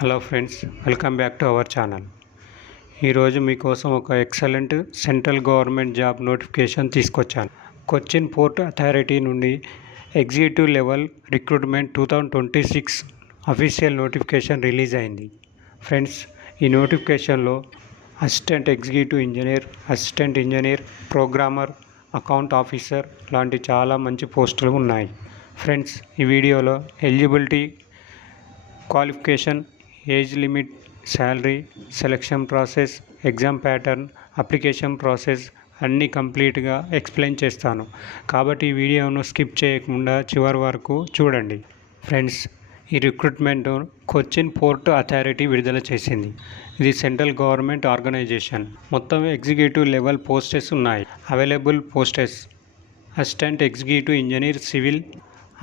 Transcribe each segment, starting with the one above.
Hello friends, welcome back to our channel. ఈరోజు మీకోసం ఒక excellent central government job notification తీసుకొచ్చాను. కొచ్చిన్ పోర్ట్ అథారిటీ నుండి executive level recruitment 2026 official notification release అయింది. Friends, ఈ నోటిఫికేషన్లో assistant executive engineer, assistant engineer, programmer, account officer లాంటి చాలా మంచి పోస్టులు ఉన్నాయి. ఫ్రెండ్స్, ఈ వీడియోలో eligibility, qualification, age limit, salary, selection process, exam pattern, application process అన్నీ కంప్లీట్గా ఎక్స్ప్లెయిన్ చేస్తాను. కాబట్టి ఈ వీడియోను స్కిప్ చేయకుండా చివరి వరకు చూడండి. ఫ్రెండ్స్, ఈ రిక్రూట్మెంట్ కొచ్చిన్ పోర్ట్ అథారిటీ విడుదల చేసింది. ఇది సెంట్రల్ గవర్నమెంట్ ఆర్గనైజేషన్. మొత్తం ఎగ్జిక్యూటివ్ లెవెల్ పోస్టెస్ ఉన్నాయి. Available posts: assistant executive engineer civil,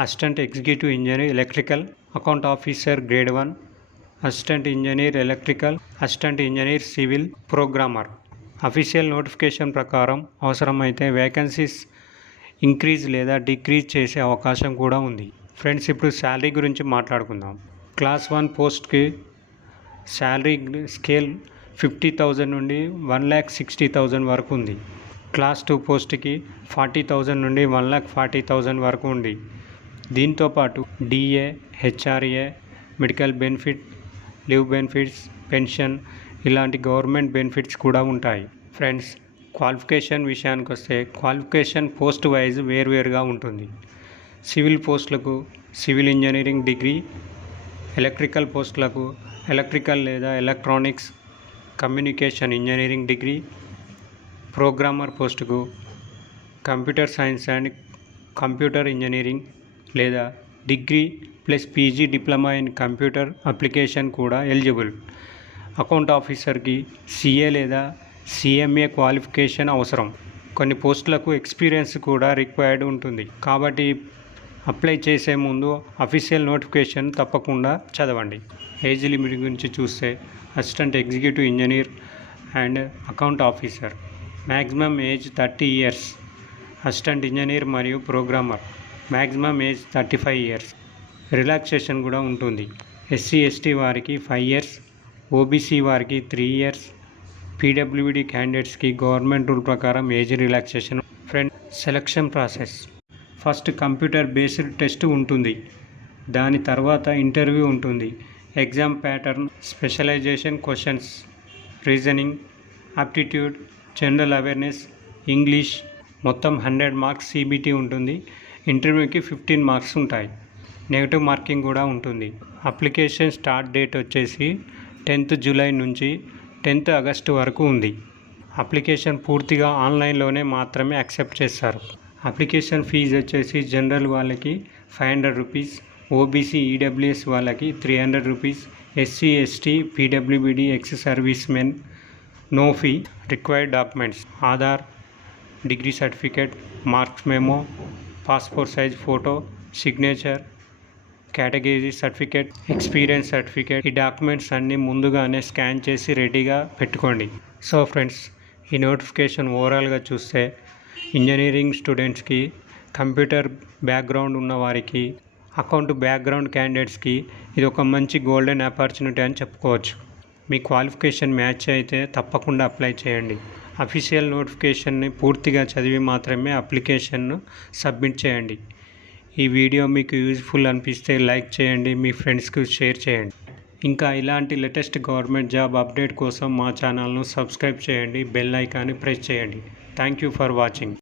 assistant executive engineer electrical, account officer grade 1, assistant engineer electrical, assistant engineer civil, programmer. Official notification ప్రకారం అవసరమైతే vacancies increase లేదా decrease చేసే అవకాశం కూడా ఉంది. Friends, ఇప్పుడు శాలరీ గురించి మాట్లాడుకుందాం. క్లాస్ 1 పోస్ట్కి శాలరీ స్కేల్ 50,000 నుండి 1,60,000 వరకు ఉంది. క్లాస్ 2 పోస్ట్కి 40,000 నుండి 1,40,000 వరకు ఉంది. దీంతోపాటు DA, HRA, medical benefit, leave benefits, pension ఇలాంటి గవర్నమెంట్ బెనిఫిట్స్ కూడా ఉంటాయి. ఫ్రెండ్స్, క్వాలిఫికేషన్ విషయానికి వస్తే క్వాలిఫికేషన్ పోస్ట్ వైజ్ వేరువేరుగా ఉంటుంది. సివిల్ పోస్టులకు సివిల్ ఇంజనీరింగ్ డిగ్రీ, ఎలక్ట్రికల్ పోస్టులకు ఎలక్ట్రికల్ లేదా electronics communication engineering degree, programmer పోస్టుకు computer science and computer engineering లేదా degree plus PG diploma in computer application కూడా ఎలిజిబుల్. అకౌంట్ ఆఫీసర్కి సిఏ లేదా సిఎంఏ క్వాలిఫికేషన్ అవసరం. కొన్ని పోస్టులకు ఎక్స్పీరియన్స్ కూడా రిక్వైర్డ్ ఉంటుంది. కాబట్టి అప్లై చేసే ముందు అఫీషియల్ నోటిఫికేషన్ తప్పకుండా చదవండి. ఏజ్ లిమిట్ గురించి చూస్తే assistant executive engineer and account officer maximum age 30 years. Assistant engineer మరియు programmer maximum age 35 years. Relaxation కూడా ఉంటుంది. ఎస్సీ ఎస్టీ వారికి 5 years, ఓబీసీ వారికి 3 years, పీడబ్ల్యూడీ క్యాండిడేట్స్కి గవర్నమెంట్ రూల్ ప్రకారం age relaxation. Friends, selection process: first computer based test ఉంటుంది. దాని తర్వాత ఇంటర్వ్యూ ఉంటుంది. Exam pattern: specialization questions, reasoning, aptitude, general awareness, English. మొత్తం 100 మార్క్స్ సిబిటీ ఉంటుంది. ఇంటర్వ్యూకి 15 మార్క్స్ ఉంటాయి. నెగిటివ్ మార్కింగ్ కూడా ఉంటుంది. అప్లికేషన్ స్టార్ట్ డేట్ వచ్చేసి 10th July నుంచి 10th August వరకు ఉంది. అప్లికేషన్ పూర్తిగా ఆన్లైన్లోనే మాత్రమే యాక్సెప్ట్ చేస్తారు. అప్లికేషన్ ఫీజు వచ్చేసి జనరల్ వాళ్ళకి 500 రూపీస్, ఓబీసీ ఈడబ్ల్యూఎస్ వాళ్ళకి 300 రూపీస్, ఎస్సీ ఎస్టీ పీడబ్ల్యూబీడీ ex service men no fee. Required documents: Aadhaar, degree certificate, marks memo, passport size photo, signature, category certificate, experience certificate. ఈ డాక్యుమెంట్స్ అన్నీ ముందుగానే స్కాన్ చేసి రెడీగా పెట్టుకోండి. సో ఫ్రెండ్స్, ఈ నోటిఫికేషన్ ఓవరాల్గా చూస్తే ఇంజనీరింగ్ స్టూడెంట్స్కి, కంప్యూటర్ బ్యాక్గ్రౌండ్ ఉన్న వారికి, అకౌంట్ బ్యాక్గ్రౌండ్ క్యాండిడేట్స్కి ఇది ఒక మంచి గోల్డెన్ ఆపర్చునిటీ అని చెప్పుకోవచ్చు. మీ క్వాలిఫికేషన్ మ్యాచ్ అయితే తప్పకుండా అప్లై చేయండి. అఫీషియల్ నోటిఫికేషన్ని పూర్తిగా చదివి మాత్రమే అప్లికేషన్ను సబ్మిట్ చేయండి. ఈ వీడియో మీకు యూజ్ఫుల్ అనిపిస్తే లైక్ చేయండి, మీ ఫ్రెండ్స్కి షేర్ చేయండి. ఇంకా ఇలాంటి లేటెస్ట్ గవర్నమెంట్ జాబ్ అప్డేట్ కోసం మా ఛానల్ను సబ్స్క్రైబ్ చేయండి, బెల్ ఐకాన్ని ప్రెస్ చేయండి. Thank you for watching.